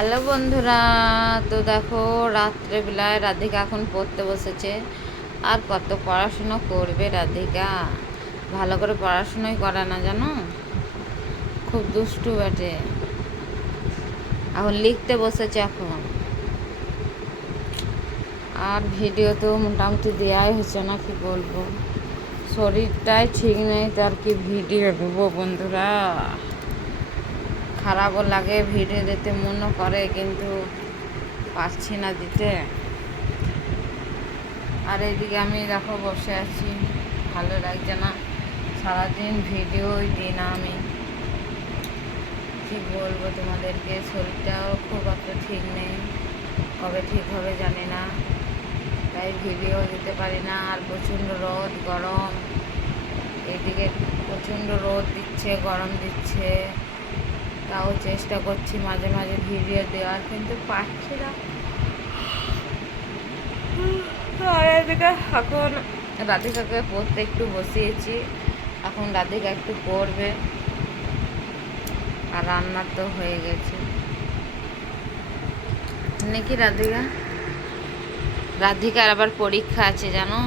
Hello বন্ধুরা, তো দেখো রাত্রেবেলায় রাধিকা এখন পড়তে বসেছে। আর কত পড়াশুনো করবে রাধিকা, ভালো করে পড়াশুনোই করে না জানো, খুব দুষ্টু বেটে। এখন লিখতে বসেছে এখন। আর ভিডিও তো মোটামুটি দেওয়াই হচ্ছে না, কি বলবো, শরীরটাই ঠিক নেই, তার কি ভিডিও দেবো বন্ধুরা। খারাপও লাগে, ভিডিও দিতে মনও করে, কিন্তু পারছি না দিতে। আর এইদিকে আমি দেখো বসে আছি, ভালো লাগছে না, সারাদিন ভিডিওই দিই না আমি, কি বলবো তোমাদেরকে, শরীরটাও খুব একটা ঠিক নেই, কবে ঠিক হবে জানি না, তাই ভিডিও দিতে পারি না। আর প্রচণ্ড রোদ গরম, এইদিকে প্রচণ্ড রোদ দিচ্ছে, গরম দিচ্ছে, তাও চেষ্টা করছি মাঝে মাঝে ভিডিও দেওয়ার, কিন্তু পারছি না। আর এদিকে এখন রাধিকাকে পড়তে একটু বসিয়েছি, এখন রাধিকা একটু পড়বে। আর রান্না তো হয়ে গেছে নাকি রাধিকার আবার পরীক্ষা আছে জানো।